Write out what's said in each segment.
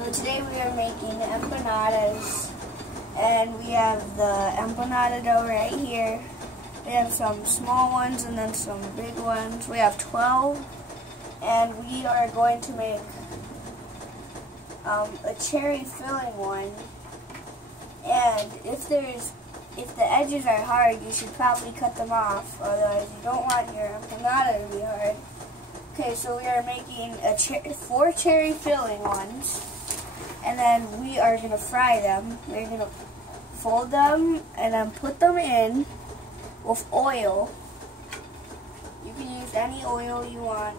So today we are making empanadas, and we have the empanada dough right here. We have some small ones and then some big ones. We have 12, and we are going to make a cherry filling one. And if the edges are hard, you should probably cut them off, otherwise you don't want your empanada to be hard. Okay, so we are making 4 cherry filling ones, and then we are going to fry them. We're going to fold them and then put them in with oil. You can use any oil you want.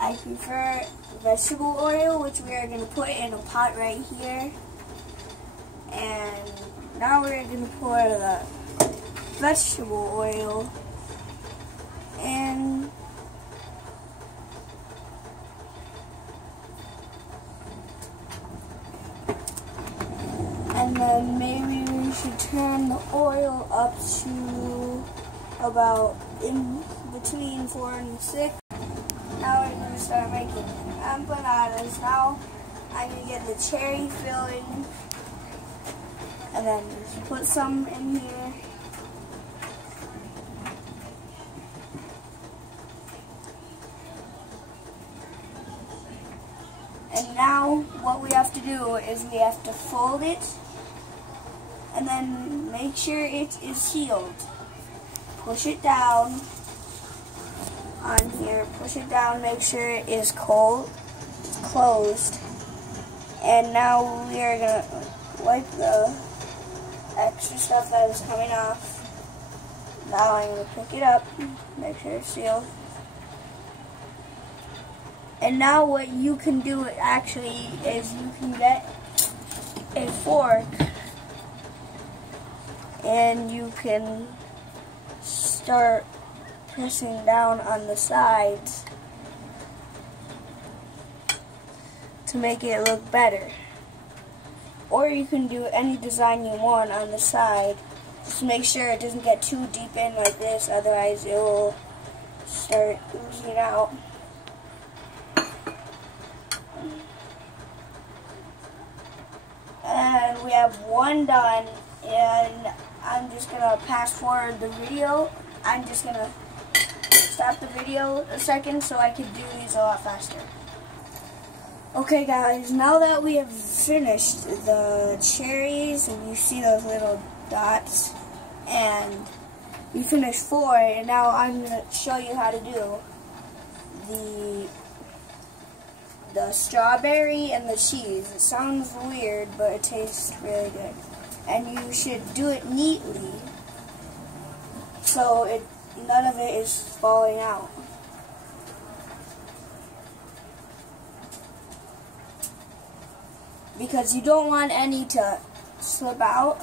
I prefer vegetable oil, which we are going to put in a pot right here. And now we're going to pour the vegetable oil in. And then maybe we should turn the oil up to about in between 4 and 6. Now we're going to start making empanadas. Now I'm going to get the cherry filling and then just put some in here. And now what we have to do is we have to fold it and then make sure it is sealed. Push it down on here, push it down, make sure it is closed. And now we are going to wipe the extra stuff that is coming off. Now I'm going to pick it up, make sure it's sealed. And now what you can do actually is you can get a fork and you can start pressing down on the sides to make it look better. Or you can do any design you want on the side. Just make sure it doesn't get too deep in like this, otherwise it will start oozing out. And we have one done, and I'm just going to pass forward the video. I'm just going to stop the video a second so I can do these a lot faster. Okay guys, now that we have finished the cherries, and you see those little dots, and we finished 4, and now I'm going to show you how to do the strawberry and the cheese. It sounds weird, but it tastes really good. And you should do it neatly so none of it is falling out. Because you don't want any to slip out,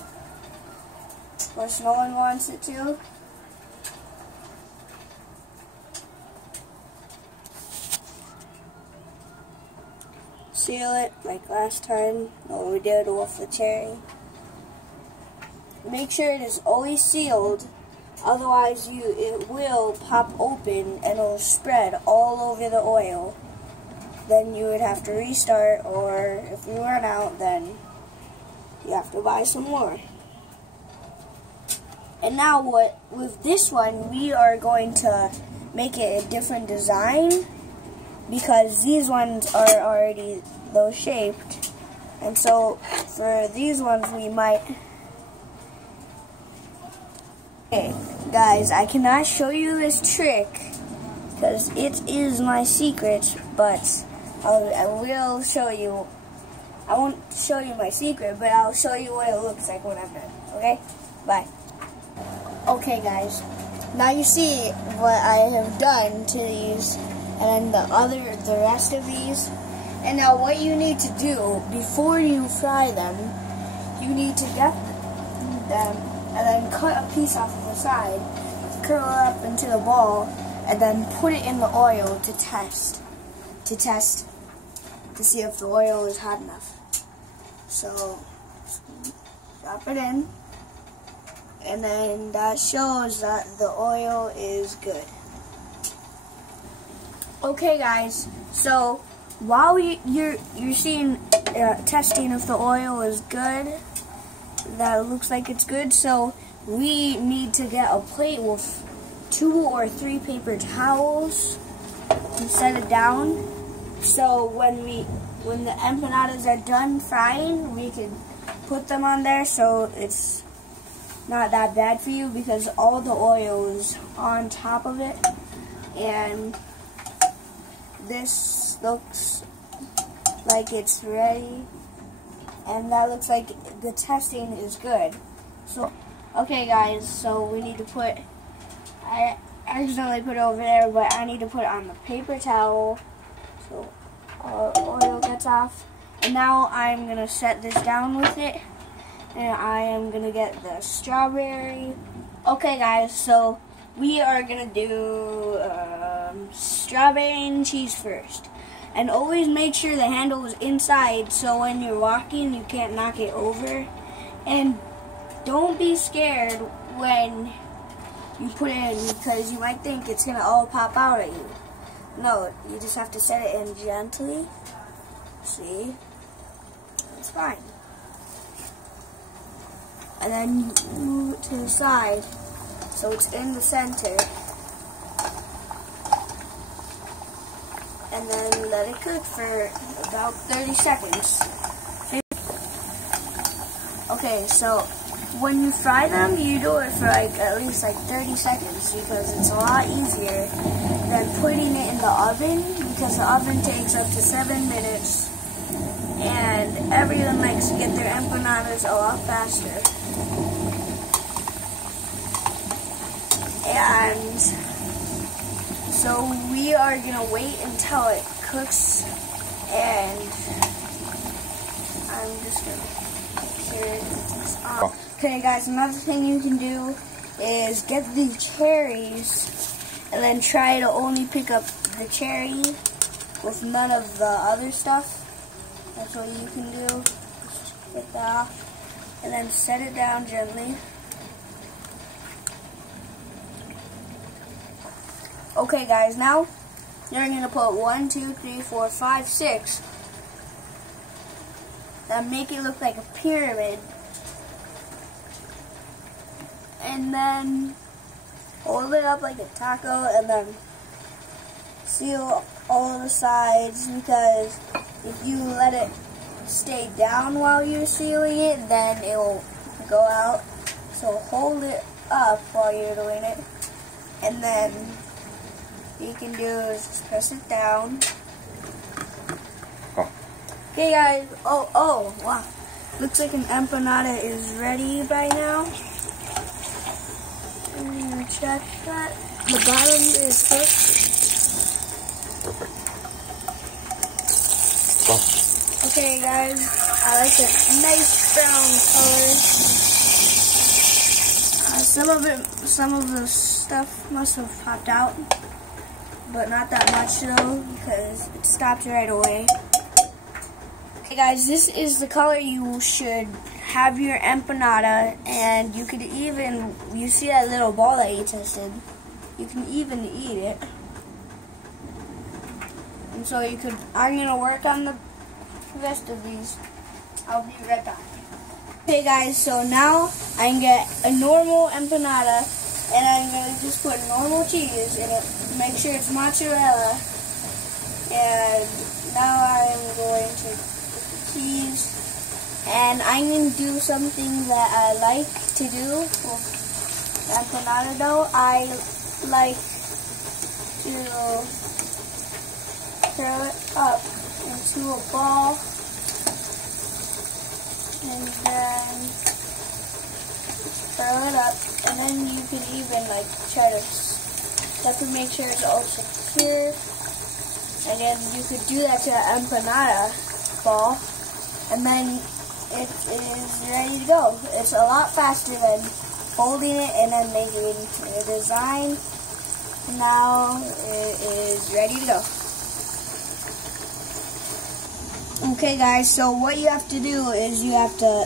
of course no one wants it to. Seal it like last time, what we did with the cherry. Make sure it is always sealed, otherwise it will pop open and it will spread all over the oil. Then you would have to restart, or if you run out, then you have to buy some more. And now with this one, we are going to make it a different design, because these ones are already those shaped, and so for these ones we might. Okay guys, I cannot show you this trick because it is my secret, but I will show you. I won't show you my secret, but I'll show you what it looks like when I'm done. Okay, bye. Okay guys, now you see what I have done to these, and the rest of these. And now what you need to do before you fry them, you need to get them and then cut a piece off of the side, curl it up into the ball, and then put it in the oil to test to see if the oil is hot enough. So drop it in, and then that shows that the oil is good. Okay guys, so while you're seeing testing if the oil is good, that looks like it's good. So we need to get a plate with 2 or 3 paper towels and set it down. So when the empanadas are done frying, we can put them on there, so it's not that bad for you because all the oil is on top of it. And this looks like it's ready, and that looks like the testing is good. So okay guys, so we need to put, I accidentally put it over there, but I need to put it on the paper towel so all oil gets off. And now I'm gonna set this down with it, and I am gonna get the strawberry. Okay guys, so we are gonna do strawberry and cheese first. And always make sure the handle is inside so when you're walking you can't knock it over. And don't be scared when you put it in because you might think it's gonna all pop out at you. No, you just have to set it in gently. See? It's fine. And then you move it to the side so it's in the center. And then let it cook for about 30 seconds. Okay, so when you fry them, you do it for at least 30 seconds because it's a lot easier than putting it in the oven because the oven takes up to 7 minutes and everyone likes to get their empanadas a lot faster. And so we are gonna wait until it cooks, and I'm just gonna make sure it's on. Okay guys, another thing you can do is get the cherries and then try to only pick up the cherry with none of the other stuff. That's what you can do. Just get that off and then set it down gently. Okay guys, now you're going to put 1, 2, 3, 4, 5, 6. Now make it look like a pyramid. And then hold it up like a taco and then seal all the sides because if you let it stay down while you're sealing it, then it will go out. So hold it up while you're doing it, and then you can do is just press it down. Okay guys, oh wow, looks like an empanada is ready by now. I'm gonna check that. The bottom is cooked. Perfect. Okay guys, I like a nice brown color. Some of the stuff must have popped out, but not that much though because it stopped right away. Okay guys, this is the color you should have your empanada, and you could even, you see that little ball that you tested, you can even eat it. And so you could, I'm going to work on the rest of these. I'll be right back. Okay guys, so now I can get a normal empanada, and I'm going to just put normal cheese in it. Make sure it's mozzarella. And now I'm going to put the cheese. And I'm going to do something that I like to do with empanada dough. I like to throw it up into a ball. And then throw it up. And then you can even try to make sure it's all secure. And then you could do that to an empanada ball. And then it is ready to go. It's a lot faster than folding it and then making a design. Now it is ready to go. Okay guys, so what you have to do is you have to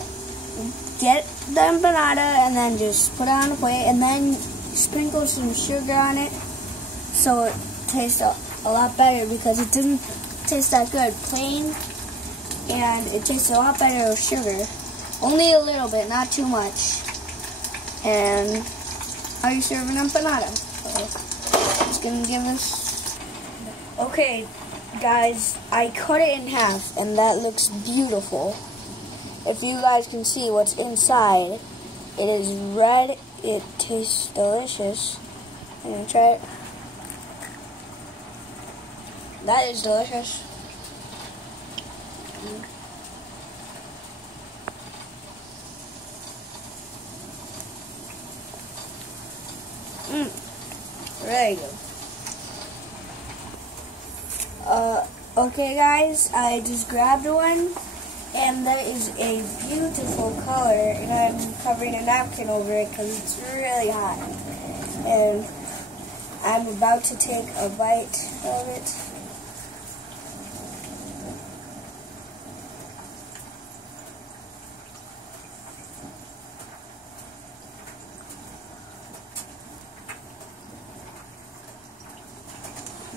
get the empanada and then just put it on a plate and then sprinkle some sugar on it so it tastes a lot better because it doesn't taste that good. Plain, and it tastes a lot better with sugar. Only a little bit, not too much. And now you serve an empanada. So it's gonna give us. Okay, guys, I cut it in half, and that looks beautiful. If you guys can see what's inside, it is red. It tastes delicious. I'm gonna try it. That is delicious. Really good. Okay guys, I just grabbed one, and that is a beautiful color, and I'm covering a napkin over it because it's really hot. And I'm about to take a bite of it.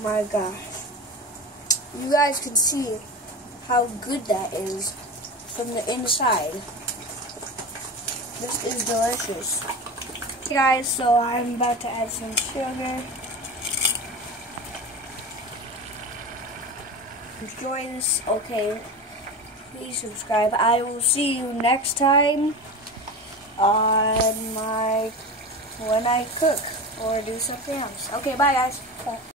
My gosh. You guys can see how good that is from the inside. This is delicious. Okay guys, so I'm about to add some sugar. Enjoy this. Okay, please subscribe. I will see you next time on when I cook or do something else. Okay, bye guys. Bye.